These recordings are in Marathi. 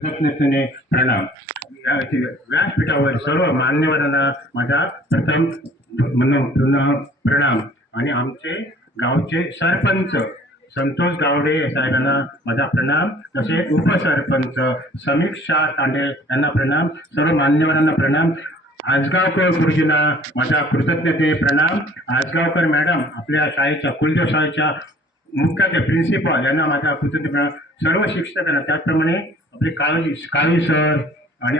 कृतज्ञतेने प्रणाम. व्यासपीठावर सर्व मान्यवरांना माझा प्रथम पुन्हा प्रणाम आणि आमचे गावचे सरपंच संतोष गावडे साहेबांना माझा प्रणाम, तसेच उपसरपंच समीक्षा तांडे यांना प्रणाम, सर्व मान्यवरांना प्रणाम. आजगावकर गुरुजींना माझा कृतज्ञते प्रणाम. आजगावकर मॅडम आपल्या शाळेच्या कुलदेव शाळेच्या मुख्याध्यापक प्रिन्सिपल यांना माझा कृतज्ञ प्रणाम. सर्व शिक्षकांना त्याचप्रमाणे आपले काळजी सर आणि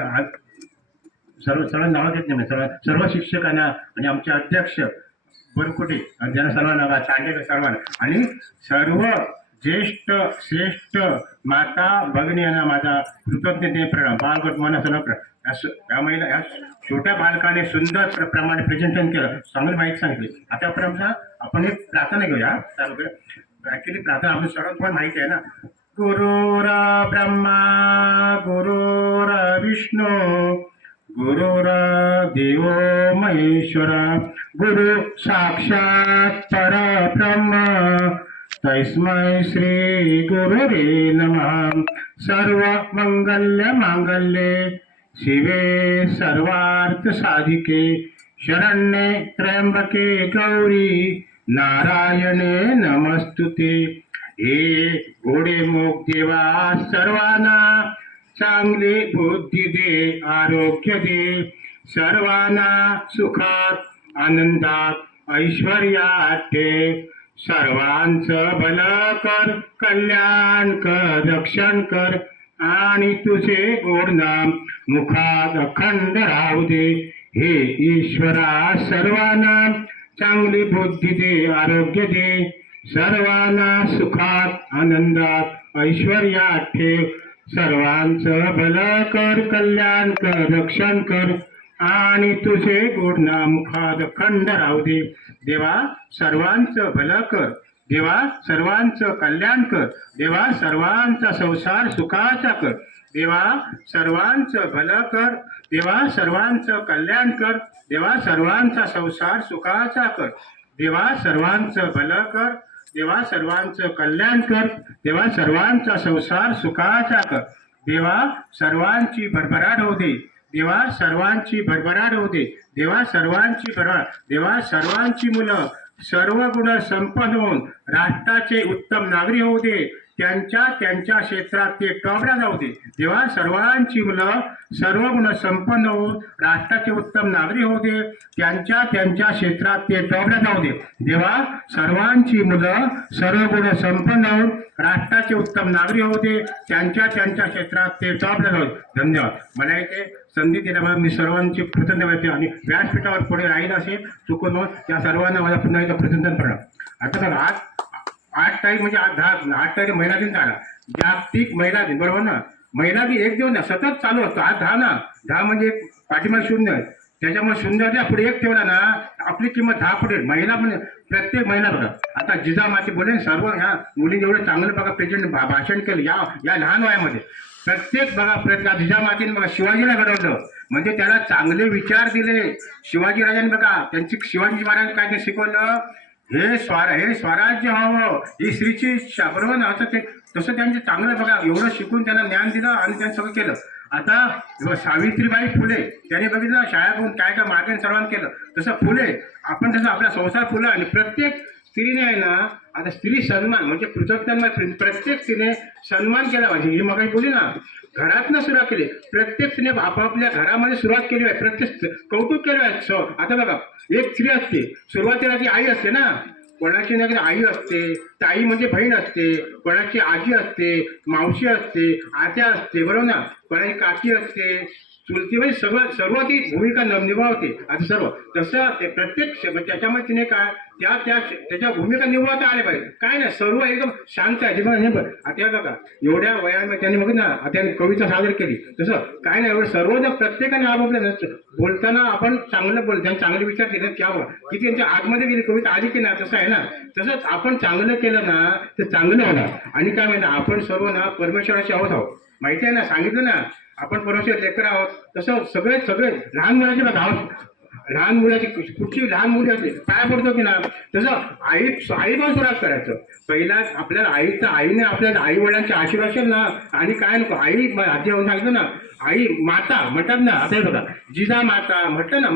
सर्व सर्व नाव घेत नाही सर्व शिक्षकांना आणि आमचे अध्यक्ष बरकुटे ज्यांना सर्वांना तांडेकर सर्वांना आणि सर्व ज्येष्ठ श्रेष्ठ माता भगिनी यांना माझा कृतज्ञते प्रणाम. बालगट मला सर्व या महिला या छोट्या बालकाने सुंदर प्रमाणे प्रेझेंटेशन केलं, चांगली माहिती सांगितली. आतापर्यंत आपण एक प्रार्थना घेऊया. ऍक्च्युली प्रार्थना आपण सर्वांना पण माहिती आहे ना. गुरुर ब्रह्मा गुरुर विष्णू गुरुर देव महेश्वर गुरु साक्षात परब्रह्म तस्मै श्री गुरुवे नमः. सर्व मंगल्य मांगल्ये शिवे सर्वार्थ साधिके शरण्ये त्र्यंबके गौरी नारायणे नमस्तुते. हे गोडे मुख देवा सर्वांना चांगली बुद्धी दे, आरोग्य दे, सर्वांना सुखात आनंदात ऐश्वर्यात ठेव. सर्वांचं भलं कर, कल्याण कर, रक्षण कर आणि तुझे गोड नाम मुखात अखंड राहू दे. हे ईश्वरा सर्वांना चांगली बुद्धी दे, आरोग्य दे, सर्वांना सुखात आनंदात ऐश्वर्यात ठेव. सर्वांचं भलं कर, कल्याण कर, रक्षण कर आणि तुझे गोड नाम मुखात अखंड राहू दे. देवा सर्वांचं भलं कर, देवा सर्वांचं कल्याण कर, देवा सर्वांचा संसार सुखाचा कर, देवा सर्वांचं भलं कर, देवा सर्वांचं कल्याण कर, देवा सर्वांचा संसार सुखाचा कर, देवा सर्वांचं भलं कर, देवा सर्वांचं कल्याण कर, देवा सर्वांचा संसार सुखाचा कर. देवा सर्वांची भरभराट होऊ दे, देवा सर्वांची भरभराट होऊ दे, देवा सर्वांची भरभराट, देवा सर्वांची मुलं सर्व गुण संपन्न होऊन राष्ट्राचे उत्तम नागरिक होऊ दे. त्यांच्या क्षेत्रात ते टॉपला जाऊ दे. देवा सर्वांची मुलं सर्व गुण संपन्न होऊन राष्ट्राचे उत्तम नागरिक होऊ दे. त्यांच्या क्षेत्रात ते टॉपला जाऊ दे. देवा सर्वांची मुलं सर्व गुण संपन्न होऊन राष्ट्राचे उत्तम नागरिक होऊ दे. त्यांच्या क्षेत्रात ते टॉपला जाऊ दे. धन्यवाद. मला इथे संधी दिल्यामुळे मी सर्वांची कृतज्ञता व्यक्त आणि व्यासपीठावर पुढे राहील असे चुकून त्या सर्वांना माझा पुन्हा एकदा कृतज्ञता प्रणाम. आता बघा, आज 8 तारीख म्हणजे आज 8 तारीख महिला दिन झाला, जागतिक महिला दिन, बरोबर ना. महिला दिन एक दिवस सतत चालू असतो. आज 10 ना, 10 म्हणजे पाठीमागे 0, त्याच्यामुळे 0 पुढे 1 ठेवला ना आपली किंमत 10 पुढे. महिला म्हणजे प्रत्येक महिला बघा. आता जिजामाती बोले सर्व ह्या मुलींनी एवढं चांगलं बघा प्रेझेंट भाषण केलं या लहान वयामध्ये. प्रत्येक बघा प्रत्येक जिजामातीने बघा शिवाजीला घडवलं, म्हणजे त्याला चांगले विचार दिले. शिवाजीराजांनी बघा त्यांची शिवाजी महाराज काय ते शिकवलं, हे स्वराज्य हवं, ही स्त्रीची इच्छा, बरोबर ना. असं तसं त्यांचे चांगलं बघा एवढं शिकून त्यांना ज्ञान दिलं आणि त्यांनी सगळं केलं. आता सावित्रीबाई फुले त्यांनी बघितलं शाळेतून काय मार्गदर्शन सर्वांना केलं, तसं फुले आपण तसं आपला संसार फुलं आणि प्रत्येक स्त्रीने आहे ना. आता स्त्री सन्मान म्हणजे कृतज्ञ प्रत्येक स्त्रीने सन्मान केला पाहिजे. ही मग बोली ना, घरातनं सुरुवात केली. प्रत्येक स्त्रीने आपापल्या घरामध्ये सुरुवात केली आहे, प्रत्येक कौतुक केलं आहे. आता बघा एक स्त्री असते, सुरुवातीला ती आई असते ना, कोणाची ना आई असते, ताई म्हणजे बहीण असते, कोणाची आजी असते, मावशी असते, आत्या असते, बरोबर ना, कोणाची काकी असते, चुलती, म्हणजे सर्व ती भूमिका निभावते. आता सर्व तसं ते प्रत्येक त्याच्यामध्ये तिने काय त्याच्या भूमिका निभावता आल्या पाहिजे. काय नाही सर्व एकदम शांत आहे. आता बघा एवढ्या वयामध्ये त्यांनी बघ ना त्यांनी कविता सादर केली. तसं काय नाही, एवढं सर्व प्रत्येकाने आपापल्या नसतं बोलताना आपण चांगलं बोल, त्यांनी चांगले विचार केले त्यावर की त्यांच्या आतमध्ये गेली कविता आली की नाही. तसं आहे ना, तसंच आपण चांगलं केलं ना ते चांगलं होणार. आणि काय म्हणतात आपण सर्व ना परमेश्वराचे आहोत माहिती आहे ना, सांगितलं ना आपण परमेश्वर लेकर आहोत. तसं सगळे लहान मुलाचे बघा लहान मुलाची कुठची लहान मुली असली पाया पडतो की ना, तसं आई पण सुरुवात करायचं. पहिला आपल्याला आईने आपल्याला आई वडिलांचे आशीर्वाद असेल ना, आणि काय नको आई आजी सांगितलं ना, आई माता म्हणतात ना. आता हे बघा, जिजा माता म्हटलं ना,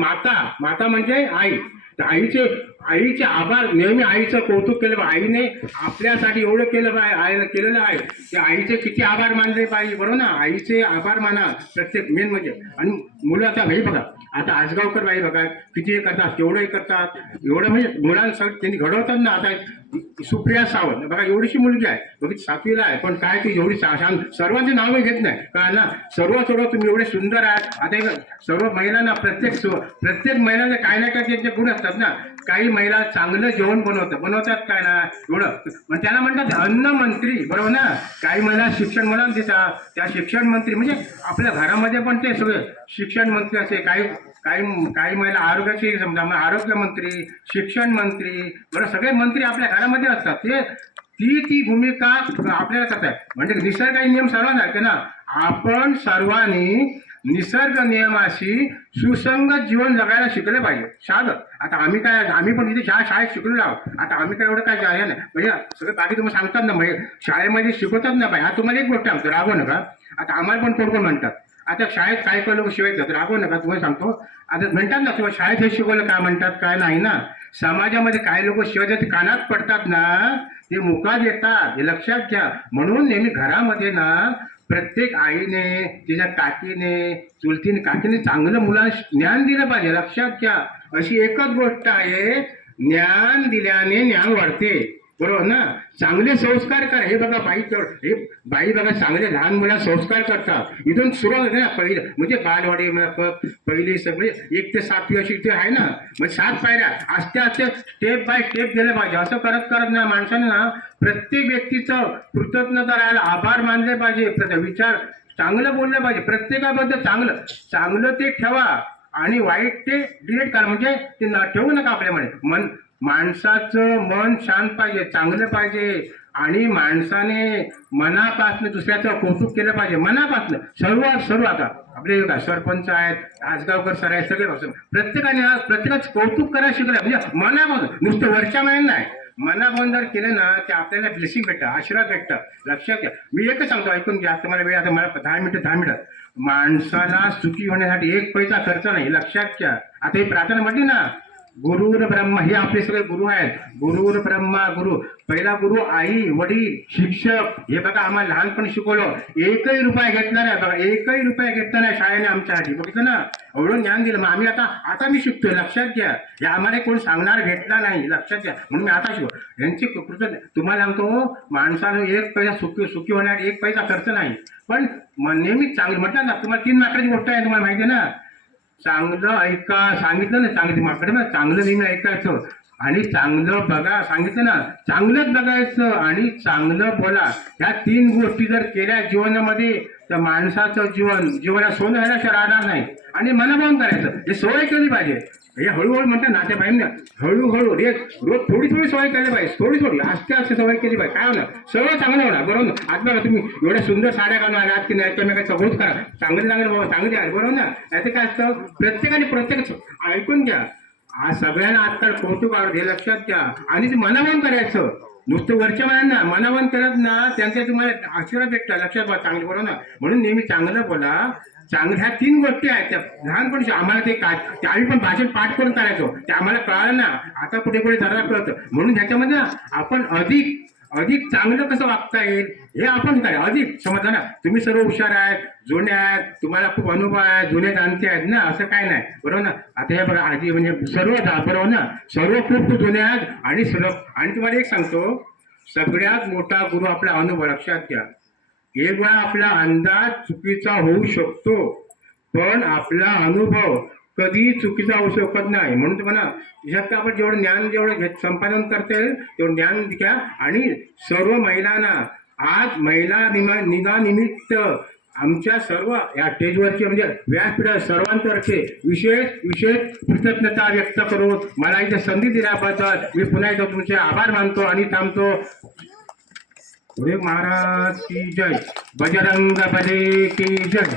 माता म्हणजे आई. तर आईचे आभार नेहमी, आईचं कौतुक केलं पाहिजे. आईने आपल्यासाठी एवढं केलं पाहिजे, आईने केलेलं आहे ते आईचे किती आभार मानले पाहिजे, बरोबर ना. आईचे आभार माना प्रत्येक, मेन म्हणजे. आणि मुलं आता भाई बघा, आता आजगावकर बाई बघा किती हे करतात, केवढं हे करतात, एवढं म्हणजे मुलांसाठी त्यांनी घडवतात ना. आता सुप्रिया सावंत बघा, एवढीशी मुलगी आहे बघ, 7वीला आहे, पण काय ती एवढी छान, सर्वांचे नाव घेत नाही का ना. सर्व तुम्ही एवढे सुंदर आहात. आता हे सर्व महिलांना प्रत्येक महिलांना काय ना काय त्यांचे गुण असतात ना. काही महिला चांगलं जेवण बनवतात काय ना, एवढं पण त्याला म्हणतात अन्न मंत्री, बरोबर ना. काही महिला शिक्षण म्हणून देतात, त्या शिक्षण मंत्री म्हणजे आपल्या घरामध्ये पण ते सगळे शिक्षण मंत्री असे. काही महिला आरोग्याचे, समजा आरोग्य मंत्री, शिक्षण मंत्री, बरं सगळे मंत्री आपल्या घरामध्ये असतात. ते ती भूमिका आपल्याला करतात. म्हणजे निसर्गाचे नियम सर्वांसारखे ना. आपण सर्वांनी निसर्ग नियमाशी सुसंगत जीवन जगायला शिकले पाहिजे. आता आम्ही पण इथे शाळेत शिकलेलो आहोत. आता आम्ही काय एवढं काय आहे नाही, म्हणजे सगळे बाकी तुम्हाला सांगतात ना, म्हणजे शाळेमध्ये शिकवतात ना पाहिजे. आता तुम्हाला एक गोष्ट सांगतो, रागवू नका. आता आम्हाला पण कोण म्हणतात, आता शाळेत काय लोक शिवायचं, तर रागवू नका, तुम्हाला सांगतो. आता म्हणतात ना, किंवा शाळेत हे शिकवलं काय म्हणतात, काय नाही ना. समाजामध्ये काही लोक शिवायचे ते कानात पडतात ना, ते मुखात येतात, हे लक्षात घ्या. म्हणून नेहमी घरामध्ये ना प्रत्येक आईने, तिच्या काकीने, चुलतीने, काकीने चांगलं मुलांना ज्ञान दिलं पाहिजे. लक्षात घ्या, अशी एकच गोष्ट आहे, ज्ञान दिल्याने ज्ञान वाढते, बरोबर ना. चांगले संस्कार करा. हे बघा बाई बघा, चांगले लहान मुलांना संस्कार करतात. इथून सुरुवात होते ना. पहिलं म्हणजे बालवाडी, पहिली सगळे 1 ते 7वी अशी ते आहे ना. म्हणजे 7 पायऱ्या, आस्ते स्टेप बाय स्टेप गेले पाहिजे. असं करत ना माणसाने ना प्रत्येक व्यक्तीचं कृतज्ञता राहायला, आभार मानले पाहिजे, विचार चांगलं बोलले पाहिजे. प्रत्येकाबद्दल चांगलं ते ठेवा आणि वाईट ते डिलीट करा. म्हणजे ते ठेवू नका आपल्यामध्ये. माणसाचं मन शांत पाहिजे, चांगलं पाहिजे. आणि माणसाने मनापासून दुसऱ्याचं कौतुक केलं पाहिजे, मनापासून. सर्व आता आपले सरपंच आहेत, आजगावकर सर आहेत, सगळे प्रत्येकाचं कौतुक करायला शिकलं म्हणजे मनापासून, नुसतं वरच्या महिन्यात नाही. मनापासून जर केलं ना, ते आपल्याला ब्लेसिंग भेटतं, आशीर्वाद भेटतं. लक्षात घ्या. मी एकच सांगतो, ऐकून घ्या. तुम्हाला वेळ, आता मला 10 मिनिटं. माणसाला सुखी होण्यासाठी 1 पैसा खर्च नाही, लक्षात घ्या. आता ही प्रार्थना म्हटली ना, गुरुर ब्रह्मा, हे आपले सगळे गुरु आहेत. गुरुर ब्रह्मा, गुरु पहिला गुरु आई वडील शिक्षक. हे बघा, आम्हाला लहानपणी शिकवलं. 1ही रुपया घेतला नाही बघा, 1ही रुपया घेतला नाही शाळेने आमच्यासाठी, बघितलं ना. एवढं ज्ञान दिलं. मग आम्ही आता मी शिकतोय, लक्षात घ्या. हे आम्हाला कोण सांगणार भेटला नाही, लक्षात घ्या. म्हणून मी आता शिकतो. यांची कृतज्ञता तुम्हाला सांगतो. माणसानं 1 पैसा सुखी होण्यासाठी 1 पैसा खर्च नाही, पण नेहमी चांगलं म्हणतात ना. तुम्हाला 3 माकडाची गोष्ट आहे, तुम्हाला माहिती आहे ना. चांगलं ऐका सांगितलं ना, चांगली माकडे ना, चांगलं नेहमी ऐकायचं आणि चांगलं बघा सांगितलं ना, चांगलंच बघायचं आणि चांगलं बोला. ह्या 3 गोष्टी जर केल्या जीवनामध्ये, तर माणसाचं जीवनात सोनं ह्याला राहणार नाही. आणि मनापासून करायचं, हे सवय केली पाहिजे. हे हळूहळू म्हणतात ना, त्या बाईंना हळूहळू रोज थोडी सवय केली पाहिजे, थोडी आस्ते सवय केली पाहिजे. काय होणार, सगळं चांगलं होणार, बरोबर ना. आज बघा, तुम्ही एवढ्या सुंदर साड्या घालून आल्यात की नाही, तुम्ही काय सगळंच करा, चांगले बाबा, चांगले आहे, बरोबर ना. याचं काय असतं, प्रत्येक ऐकून घ्या. आज सगळ्यांना आजकाल कौतुक आवडत, हे लक्षात घ्या. आणि ते मनावन करायचं, नुसतं वरच्या मनांना मनावन करत ना, त्यांच्या तुम्हाला आशीर्वाद भेटतात, लक्षात घ्या, चांगले, बरोबर ना. म्हणून नेहमी चांगलं बोला. ह्या 3 गोष्टी आहेत. त्या लहानपणी आम्हाला ते आम्ही पण भाषण पाठ करून करायचो, ते आम्हाला कळलं ना. आता कुठे जरा कळतं. म्हणून ह्याच्यामध्ये आपण अधिक चांगलं कसं वागता येईल हे आपण काय अधिक समजा ना. तुम्ही सर्व हुशार आहेत, जुने आहेत, तुम्हाला खूप अनुभव आहे, जुने जाणते आहेत ना, असं काय नाही, बरोबर ना. आता हे बघा, आधी म्हणजे सर्व बरोबर ना, सर्व खूप जुने आहेत. आणि तुम्हाला एक सांगतो, सगळ्यात मोठा गुरु आपला अनुभव, लक्षात घ्या. एक वेळा आपला अंदाज चुकीचा होऊ शकतो, पण आपला अनुभव कधी चुकीचा होऊ शकत नाही. म्हणून तुम्हाला याच्यात आपण जेवढं संपादन करता येईल तेवढं ज्ञान घ्या. आणि सर्व महिलांना आज महिला निमित्त आमच्या सर्व या स्टेजवरचे म्हणजे व्यासपीठात सर्वांतर्फे विशेष कृतज्ञता व्यक्त करून मला इथे संधी दिल्याबद्दल मी पुन्हा एकदा तुमचे आभार मानतो आणि थांबतो. गुरु महाराज की जय, बजरंग बली की जय.